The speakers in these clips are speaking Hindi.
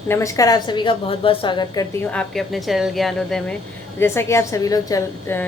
नमस्कार, आप सभी का बहुत बहुत स्वागत करती हूँ आपके अपने चैनल ज्ञानोदय में। जैसा कि आप सभी लोग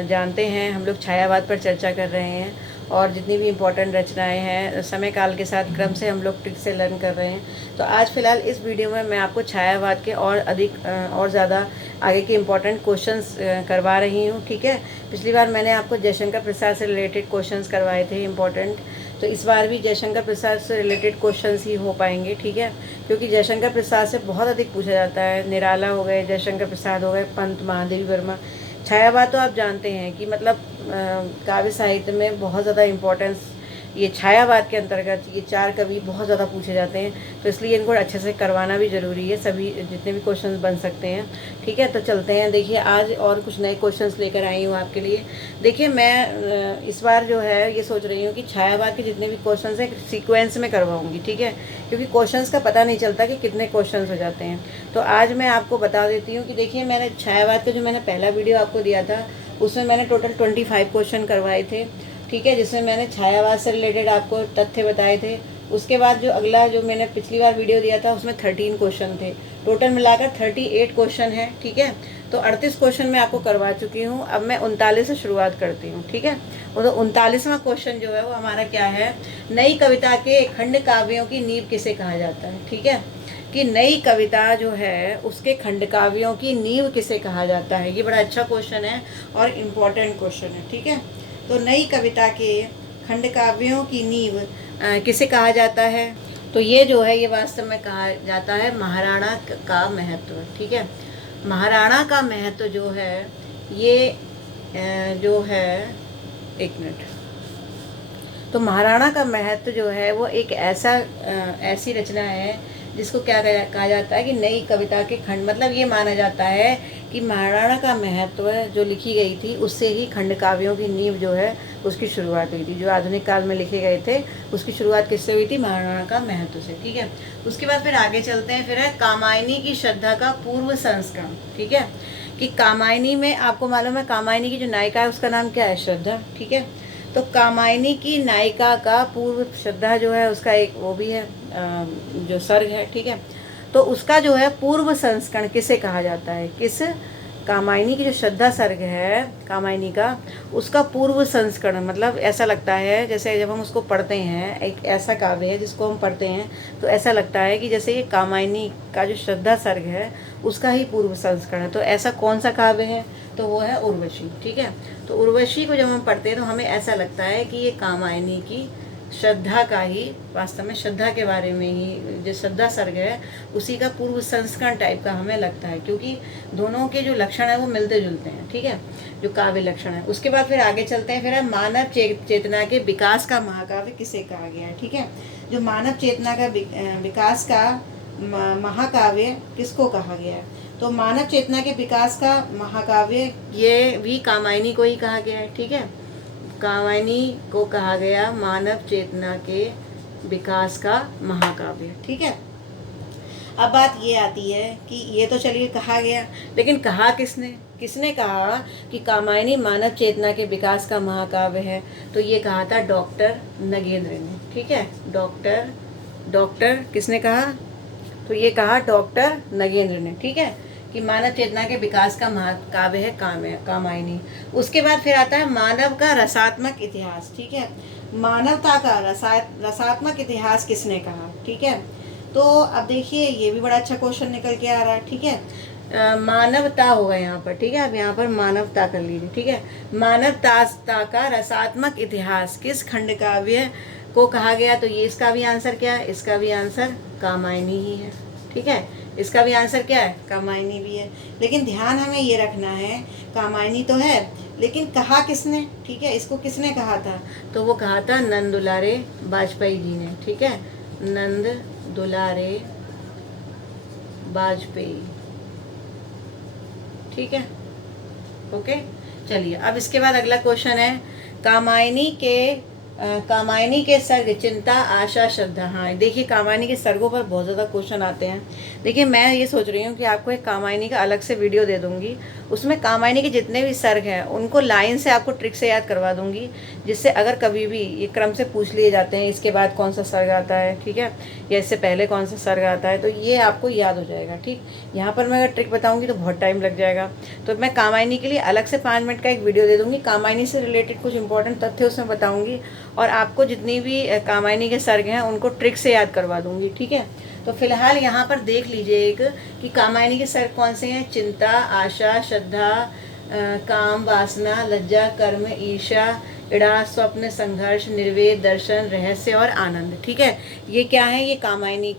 जानते हैं, हम लोग छायावाद पर चर्चा कर रहे हैं और जितनी भी इम्पोर्टेंट रचनाएं हैं समय काल के साथ क्रम से हम लोग ट्रिक से लर्न कर रहे हैं। तो आज फ़िलहाल इस वीडियो में मैं आपको छायावाद के और अधिक और ज़्यादा आगे के इम्पोर्टेंट क्वेश्चंस करवा रही हूँ। ठीक है, पिछली बार मैंने आपको जयशंकर प्रसाद से रिलेटेड क्वेश्चंस करवाए थे इम्पोर्टेंट, तो इस बार भी जयशंकर प्रसाद से रिलेटेड क्वेश्चंस ही हो पाएंगे। ठीक है, क्योंकि जयशंकर प्रसाद से बहुत अधिक पूछा जाता है। निराला हो गए, जयशंकर प्रसाद हो गए, पंत, महादेवी वर्मा। छायावाद तो आप जानते हैं कि मतलब काव्य साहित्य में बहुत ज़्यादा इम्पोर्टेंस ये छायावाद के अंतर्गत ये चार कवि बहुत ज़्यादा पूछे जाते हैं, तो इसलिए इनको अच्छे से करवाना भी ज़रूरी है। सभी जितने भी क्वेश्चंस बन सकते हैं। ठीक है, तो चलते हैं। देखिए, आज और कुछ नए क्वेश्चंस लेकर आई हूँ आपके लिए। देखिए, मैं इस बार जो है ये सोच रही हूँ कि छायावाद के जितने भी क्वेश्चंस हैं सीक्वेंस में करवाऊँगी। ठीक है, क्योंकि क्वेश्चंस का पता नहीं चलता कि कितने क्वेश्चंस हो जाते हैं। तो आज मैं आपको बता देती हूँ कि देखिए, मैंने छायावाद का जो मैंने पहला वीडियो आपको दिया था उसमें मैंने टोटल 25 क्वेश्चन करवाए थे। ठीक है, जिसमें मैंने छायावाद से रिलेटेड आपको तथ्य बताए थे। उसके बाद जो अगला जो मैंने पिछली बार वीडियो दिया था उसमें 13 क्वेश्चन थे। टोटल मिलाकर 38 क्वेश्चन है। ठीक है, तो 38 क्वेश्चन मैं आपको करवा चुकी हूँ। अब मैं 39 से शुरुआत करती हूँ। ठीक है, वो तो 39वां क्वेश्चन जो है वो हमारा क्या है, नई कविता के खंड काव्यों की नींव किसे कहा जाता है। ठीक है, कि नई कविता जो है उसके खंड काव्यों की नींव किसे कहा जाता है। ये बड़ा अच्छा क्वेश्चन है और इम्पोर्टेंट क्वेश्चन है। ठीक है, तो नई कविता के खंड काव्यों की नींव किसे कहा जाता है, तो ये जो है ये वास्तव में कहा जाता है महाराणा का महत्व। ठीक है, महाराणा का महत्व जो है ये जो है, एक मिनट, तो महाराणा का महत्व जो है वो एक ऐसी रचना है जिसको क्या कहा जाता है कि नई कविता के खंड, मतलब ये माना जाता है कि महाराणा का महत्व जो लिखी गई थी उससे ही खंड काव्यों की नींव जो है उसकी शुरुआत हुई थी। जो आधुनिक काल में लिखे गए थे उसकी शुरुआत किससे हुई थी, महाराणा का महत्व से। ठीक है, उसके बाद फिर आगे चलते हैं। फिर है कामायनी की श्रद्धा का पूर्व संस्करण। ठीक है, कि कामायनी में आपको मालूम है कामायनी की जो नायिका है उसका नाम क्या है, श्रद्धा। ठीक है, तो कामायनी की नायिका का पूर्व, श्रद्धा जो है उसका एक वो भी है जो सर्ग है। ठीक है, तो उसका जो है पूर्व संस्करण किसे कहा जाता है, किस कामायनी की जो श्रद्धा सर्ग है कामायनी का, उसका पूर्व संस्करण, मतलब ऐसा लगता है जैसे जब हम उसको पढ़ते हैं, एक ऐसा काव्य है जिसको हम पढ़ते हैं तो ऐसा लगता है कि जैसे ये कामायनी का जो श्रद्धा सर्ग है उसका ही पूर्व संस्करण है। तो ऐसा कौन सा काव्य है, तो वो है उर्वशी। ठीक है, तो उर्वशी को जब हम पढ़ते हैं तो हमें ऐसा लगता है कि ये कामायनी की श्रद्धा का ही, वास्तव में श्रद्धा के बारे में ही, जो श्रद्धा सर्ग है उसी का पूर्व संस्करण टाइप का हमें लगता है, क्योंकि दोनों के जो लक्षण है वो मिलते जुलते हैं। ठीक है, जो काव्य लक्षण है। उसके बाद फिर आगे चलते हैं। फिर है मानव चेतना के विकास का महाकाव्य किसे कहा गया है। ठीक है, जो मानव चेतना का विकास का महाकाव्य किसको कहा गया है, तो मानव चेतना के विकास का महाकाव्य ये भी कामायनी को ही कहा गया है। ठीक है, कामायनी को कहा गया मानव चेतना के विकास का महाकाव्य। ठीक है, अब बात ये आती है कि ये तो चलिए कहा गया, लेकिन कहा किसने, किसने कहा कि कामायनी मानव चेतना के विकास का महाकाव्य है, तो ये कहा था डॉक्टर नगेंद्र ने। ठीक है, डॉक्टर किसने कहा, तो ये कहा डॉक्टर नगेंद्र ने। ठीक है, कि मानव चेतना के विकास का महाकाव्य है कामायनी। उसके बाद फिर आता है मानव का रसात्मक इतिहास। ठीक है, मानवता का रसात्मक इतिहास किसने कहा। ठीक है, तो अब देखिए ये भी बड़ा अच्छा क्वेश्चन निकल के आ रहा है। ठीक है, मानवता होगा यहाँ पर। ठीक है, अब यहाँ पर मानवता कर लीजिए। ठीक है, मानवता का रसात्मक इतिहास किस खंड काव्य को कहा गया, तो ये इसका भी आंसर क्या है, इसका भी आंसर कामायनी ही है। ठीक है, इसका भी आंसर क्या है, कामायनी भी है। लेकिन ध्यान हमें ये रखना है, कामायनी तो है लेकिन कहा किसने। ठीक है, इसको किसने कहा था, तो वो कहा था नंद दुलारे वाजपेयी जी ने। ठीक है, नंद दुलारे वाजपेयी। ठीक है, ओके, चलिए अब इसके बाद अगला क्वेश्चन है, कामायनी के कामायनी के सर्ग चिंता आशा श्रद्धा। हाँ देखिए, कामायनी के सर्गों पर बहुत ज़्यादा क्वेश्चन आते हैं। देखिए मैं ये सोच रही हूँ कि आपको एक कामायनी का अलग से वीडियो दे दूँगी, उसमें कामायनी के जितने भी सर्ग हैं उनको लाइन से आपको ट्रिक से याद करवा दूँगी, जिससे अगर कभी भी ये क्रम से पूछ लिए जाते हैं इसके बाद कौन सा सर्ग आता है, ठीक है, या इससे पहले कौन सा सर्ग आता है, तो ये आपको याद हो जाएगा। ठीक, यहाँ पर मैं अगर ट्रिक बताऊँगी तो बहुत टाइम लग जाएगा, तो मैं कामायनी के लिए अलग से 5 मिनट का एक वीडियो दे दूँगी। कामायनी से रिलेटेड कुछ इंपॉर्टेंट तथ्य उसमें बताऊँगी और आपको जितनी भी कामायनी के सर्ग हैं उनको ट्रिक से याद करवा दूँगी। ठीक है, तो फिलहाल यहाँ पर देख लीजिए एक कि कामायनी के सर्ग कौन से हैं। चिंता, आशा, श्रद्धा, काम, वासना, लज्जा, कर्म, ईर्ष्या, इड़ा, स्वप्न, संघर्ष, निर्वेद, दर्शन, रहस्य और आनंद। ठीक है, ये क्या है, ये कामायनी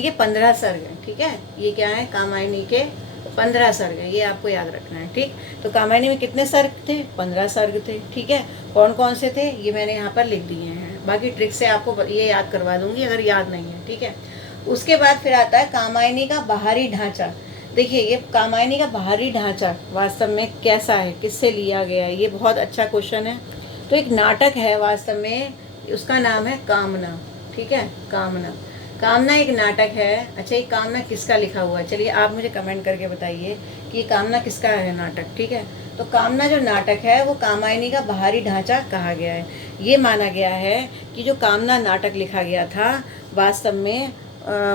के 15 सर्ग हैं। ठीक है, ये क्या है, कामायनी के 15 सर्ग हैं, ये आपको याद रखना है। ठीक, तो कामायनी में कितने सर्ग थे, 15 सर्ग थे। ठीक है, कौन कौन से थे ये मैंने यहाँ पर लिख दिए हैं, बाकी ट्रिक से आपको ये याद करवा दूंगी अगर याद नहीं है। ठीक है, उसके बाद फिर आता है कामायनी का बाहरी ढांचा। देखिए ये कामायनी का बाहरी ढांचा वास्तव में कैसा है, किससे लिया गया है, ये बहुत अच्छा क्वेश्चन है। तो एक नाटक है वास्तव में, उसका नाम है कामना। ठीक है, कामना एक नाटक है। अच्छा, ये कामना किसका लिखा हुआ है, चलिए आप मुझे कमेंट करके बताइए कि ये कामना किसका है नाटक। ठीक है, तो कामना जो नाटक है वो कामायनी का बाहरी ढांचा कहा गया है। ये माना गया है कि जो कामना नाटक लिखा गया था वास्तव में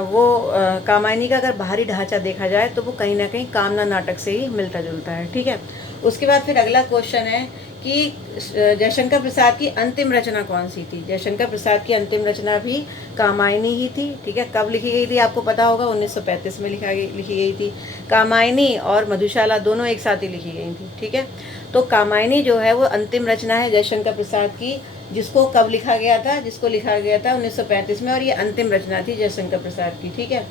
वो कामायनी का अगर बाहरी ढांचा देखा जाए तो वो कहीं ना कहीं कामना नाटक से ही मिलता जुलता है। ठीक है, उसके बाद फिर अगला क्वेश्चन है कि जयशंकर प्रसाद की अंतिम रचना कौन सी थी। जयशंकर प्रसाद की अंतिम रचना भी कामायनी ही थी। ठीक है, कब लिखी गई थी आपको पता होगा, 1935 में लिखी गई थी। कामायनी और मधुशाला दोनों एक साथ ही लिखी गई थी। ठीक है, तो कामायनी जो है वो अंतिम रचना है जयशंकर प्रसाद की, जिसको कब लिखा गया था, 1935 में, और ये अंतिम रचना थी जयशंकर प्रसाद की। ठीक है,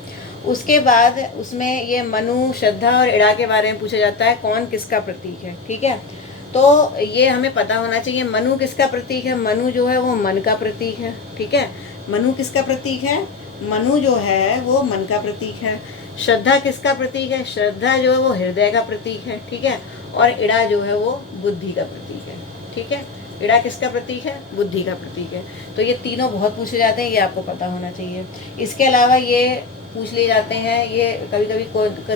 उसके बाद उसमें ये मनु, श्रद्धा और इड़ा के बारे में पूछा जाता है, कौन किसका प्रतीक है। ठीक है, तो ये हमें पता होना चाहिए मनु किसका प्रतीक है। मनु जो है वो मन का प्रतीक है। ठीक है, मनु किसका प्रतीक है, मनु जो है वो मन का प्रतीक है। श्रद्धा किसका प्रतीक है, श्रद्धा जो है वो हृदय का प्रतीक है। ठीक है, और इड़ा जो है वो बुद्धि का प्रतीक है। ठीक है, इड़ा किसका प्रतीक है, बुद्धि का प्रतीक है। तो ये तीनों बहुत पूछे जाते हैं, ये आपको पता होना चाहिए। इसके अलावा ये पूछ लिए जाते हैं, ये कभी कभी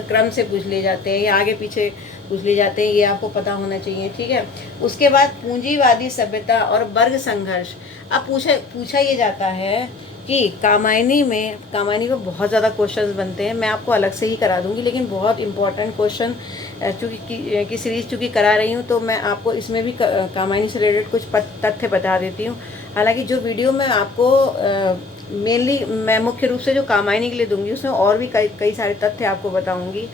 क्रम से पूछ लिए जाते हैं, या आगे पीछे पूछ लिए जाते हैं, ये आपको पता होना चाहिए। ठीक है, उसके बाद पूंजीवादी सभ्यता और वर्ग संघर्ष। अब पूछा ये जाता है कि कामायनी में बहुत ज़्यादा क्वेश्चंस बनते हैं, मैं आपको अलग से ही करा दूंगी, लेकिन बहुत इंपॉर्टेंट क्वेश्चन चूँकि की सीरीज़ चूँकि करा रही हूँ तो मैं आपको इसमें भी कामायनी से रिलेटेड कुछ तथ्य बता देती हूँ। हालांकि जो वीडियो मैं आपको मेनली मैं मुख्य रूप से जो कामायनी के लिए दूंगी उसमें और भी कई सारे तथ्य आपको बताऊंगी,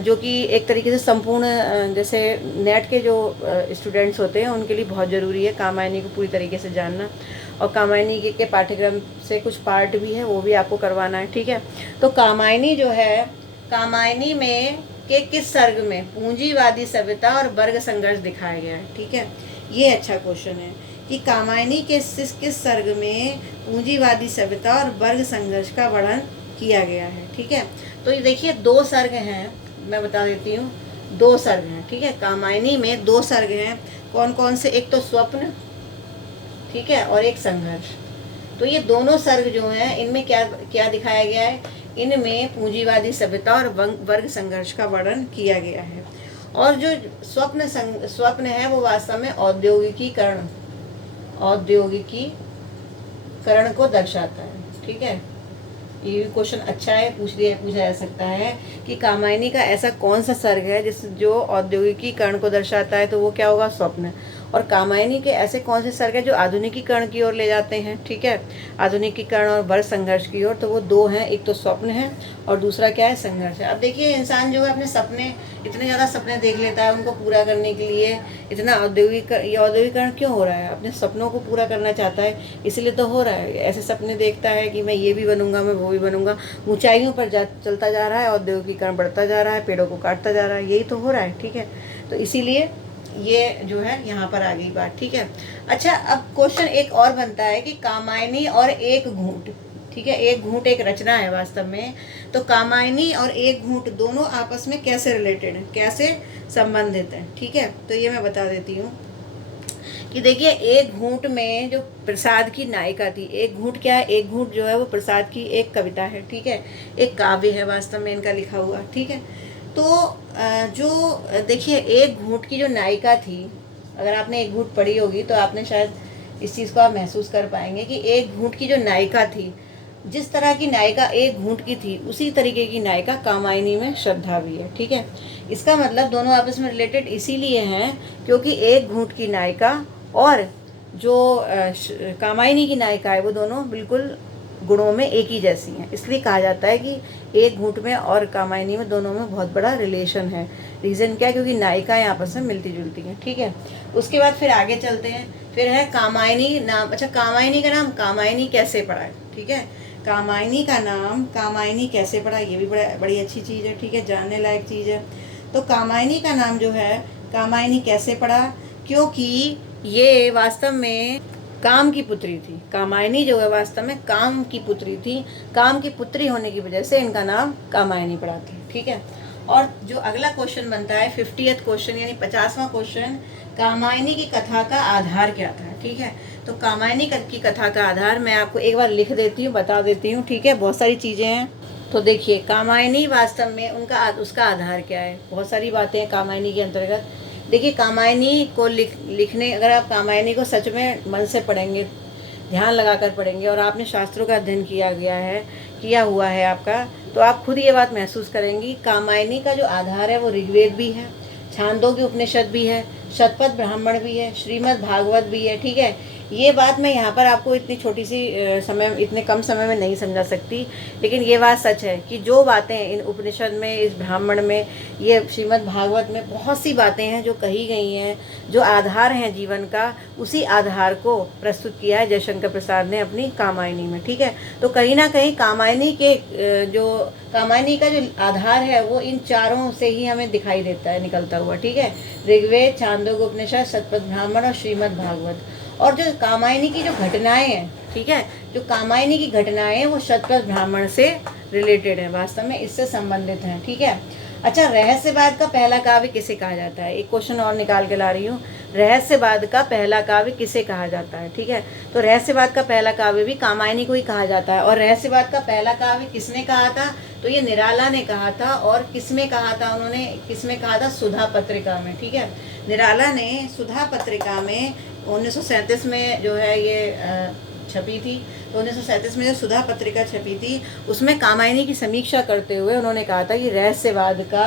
जो कि एक तरीके से संपूर्ण जैसे नेट के जो स्टूडेंट्स होते हैं उनके लिए बहुत ज़रूरी है कामायनी को पूरी तरीके से जानना, और कामायनी के पाठ्यक्रम से कुछ पार्ट भी है वो भी आपको करवाना है। ठीक है, तो कामायनी जो है, कामायनी में के किस सर्ग में पूंजीवादी सभ्यता और वर्ग संघर्ष दिखाया गया है। ठीक है, ये अच्छा क्वेश्चन है कि कामायनी के किस सर्ग में पूंजीवादी सभ्यता और वर्ग संघर्ष का वर्णन किया गया है। ठीक है, तो ये देखिए 2 सर्ग हैं, मैं बता देती हूँ, 2 सर्ग हैं। ठीक है, कामायनी में 2 सर्ग हैं, कौन कौन से, एक तो स्वप्न, ठीक है, और एक संघर्ष। तो ये दोनों सर्ग जो हैं इनमें क्या क्या दिखाया गया है, इनमें पूंजीवादी सभ्यता और वर्ग संघर्ष का वर्णन किया गया है। और जो स्वप्न है वो वास्तव में औद्योगिकीकरण को दर्शाता है। ठीक है, ये भी क्वेश्चन अच्छा है, पूछा जा सकता है कि कामायनी का ऐसा कौन सा सर्ग है जो औद्योगिकीकरण को दर्शाता है, तो वो क्या होगा, स्वप्न। और कामायनी के ऐसे कौन से सर्ग है जो आधुनिकीकरण की ओर ले जाते हैं। ठीक है, आधुनिकीकरण और वर्ग संघर्ष की ओर, तो वो 2 हैं, एक तो स्वप्न है और दूसरा क्या है, संघर्ष है। अब देखिए इंसान जो है अपने सपने, इतने ज़्यादा सपने देख लेता है, उनको पूरा करने के लिए इतना औद्योगिकरण क्यों हो रहा है, अपने सपनों को पूरा करना चाहता है, इसलिए तो हो रहा है। ऐसे सपने देखता है कि मैं ये भी बनूंगा, मैं वो भी बनूंगा, ऊंचाइयों पर चलता जा रहा है, औद्योगिकरण बढ़ता जा रहा है, पेड़ों को काटता जा रहा है, यही तो हो रहा है। ठीक है, तो इसीलिए ये जो है यहाँ पर आ गई बात। ठीक है, अच्छा अब क्वेश्चन एक और बनता है कि कामायनी और एक घूंट, ठीक है, एक घूंट एक रचना है वास्तव में, तो कामायनी और एक घूंट दोनों आपस में कैसे रिलेटेड हैं, कैसे संबंधित हैं। ठीक है, तो ये मैं बता देती हूँ कि देखिए एक घूंट में जो प्रसाद की नायिका थी, एक घूंट क्या है, एक घूंट जो है वो प्रसाद की एक कविता है, ठीक है, एक काव्य है वास्तव में इनका लिखा हुआ, ठीक है। तो जो देखिए एक घूंट की जो नायिका थी, अगर आपने एक घूंट पढ़ी होगी तो आपने शायद इस चीज़ को आप महसूस कर पाएंगे कि एक घूंट की जो नायिका थी, जिस तरह की नायिका एक घूंट की थी, उसी तरीके की नायिका कामायनी में श्रद्धा भी है, ठीक है। इसका मतलब दोनों आपस में रिलेटेड इसीलिए हैं क्योंकि एक घूंट की नायिका और जो कामायनी की नायिका है वो दोनों बिल्कुल गुणों में एक ही जैसी हैं। इसलिए कहा जाता है कि एक घूंट में और कामायनी में दोनों में बहुत बड़ा रिलेशन है। रीज़न क्या है? क्योंकि नायिकाएँ आपस में मिलती जुलती हैं, ठीक है। उसके बाद फिर आगे चलते हैं, फिर है कामायनी नाम। अच्छा, कामायनी का नाम कामायनी कैसे पड़ा है, ठीक है। कामायनी का नाम कामायनी कैसे पड़ा, ये भी बड़ी अच्छी चीज़ है, ठीक है, जानने लायक चीज़ है। तो कामायनी का नाम जो है, कामायनी कैसे पड़ा, क्योंकि ये वास्तव में काम की पुत्री थी। कामायनी जो है वास्तव में काम की पुत्री थी। काम की पुत्री होने की वजह से इनका नाम कामायनी पड़ा था, ठीक है। और जो अगला क्वेश्चन बनता है 50th क्वेश्चन यानी 50वां क्वेश्चन, कामायनी की कथा का आधार क्या था, ठीक है। तो कामायनी की कथा का आधार मैं आपको एक बार लिख देती हूँ, बता देती हूँ, ठीक है। बहुत सारी चीज़ें हैं। तो देखिए कामायनी वास्तव में उसका आधार क्या है, बहुत सारी बातें हैं कामायनी के अंतर्गत। देखिए कामायनी को लिखने, अगर आप कामायनी को सच में मन से पढ़ेंगे, ध्यान लगाकर पढ़ेंगे और आपने शास्त्रों का अध्ययन किया हुआ है आपका, तो आप खुद ये बात महसूस करेंगी। कामायनी का जो आधार है वो ऋग्वेद भी है, छांदोग्य उपनिषद भी है, शतपथ ब्राह्मण भी है, श्रीमद् भागवत भी है, ठीक है। ये बात मैं यहाँ पर आपको इतने कम समय में नहीं समझा सकती, लेकिन ये बात सच है कि जो बातें इन उपनिषद में, इस ब्राह्मण में, ये श्रीमद् भागवत में बहुत सी बातें हैं जो कही गई हैं, जो आधार हैं जीवन का, उसी आधार को प्रस्तुत किया है जयशंकर प्रसाद ने अपनी कामायनी में, ठीक है। तो कहीं ना कहीं कामायनी का जो आधार है वो इन चारों से ही हमें दिखाई देता है, निकलता हुआ, ठीक है। ऋग्वेद, छांदोग्य उपनिषद, शतपथ ब्राह्मण और श्रीमद् भागवत। और जो कामायनी की जो घटनाएं हैं, ठीक है, जो कामायनी की घटनाएं हैं वो शतपथ ब्राह्मण से रिलेटेड है, वास्तव में इससे संबंधित हैं, ठीक है। अच्छा, रहस्यवाद का पहला काव्य किसे कहा जाता है, एक क्वेश्चन और निकाल के ला रही हूँ। रहस्यवाद का पहला काव्य किसे कहा जाता है, ठीक है। तो रहस्यवाद का पहला काव्य भी कामायनी को ही कहा जाता है। और रहस्यवाद का पहला काव्य किसने कहा था, तो ये निराला ने कहा था। और किसमें कहा था, किसमें कहा था, सुधा पत्रिका में, ठीक है। निराला ने सुधा पत्रिका में 1937 में जो है ये छपी थी। तो 1937 में जो सुधा पत्रिका छपी थी उसमें कामायनी की समीक्षा करते हुए उन्होंने कहा था कि रहस्यवाद का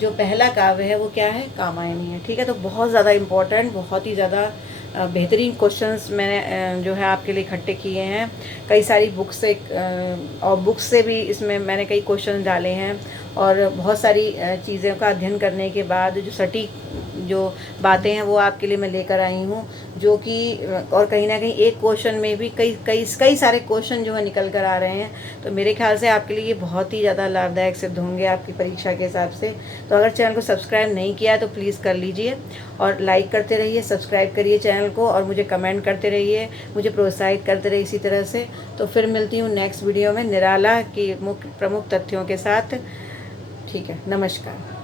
जो पहला काव्य है वो क्या है, कामायनी है, ठीक है। तो बहुत ज़्यादा इम्पोर्टेंट, बहुत ही ज़्यादा बेहतरीन क्वेश्चंस मैंने जो है आपके लिए इकट्ठे किए हैं। कई सारी बुक्स से और बुक्स से भी इसमें मैंने कई क्वेश्चन डाले हैं। और बहुत सारी चीज़ों का अध्ययन करने के बाद जो सटीक जो बातें हैं वो आपके लिए मैं लेकर आई हूँ, जो कि और कहीं ना कहीं एक क्वेश्चन में भी कई सारे क्वेश्चन जो है निकल कर आ रहे हैं। तो मेरे ख्याल से आपके लिए ये बहुत ही ज़्यादा लाभदायक सिद्ध होंगे आपकी परीक्षा के हिसाब से। तो अगर चैनल को सब्सक्राइब नहीं किया तो प्लीज़ कर लीजिए और लाइक करते रहिए, सब्सक्राइब करिए चैनल को और मुझे कमेंट करते रहिए, मुझे प्रोत्साहित करते रहिए इसी तरह से। तो फिर मिलती हूँ नेक्स्ट वीडियो में निराला की प्रमुख तथ्यों के साथ, ठीक है। नमस्कार।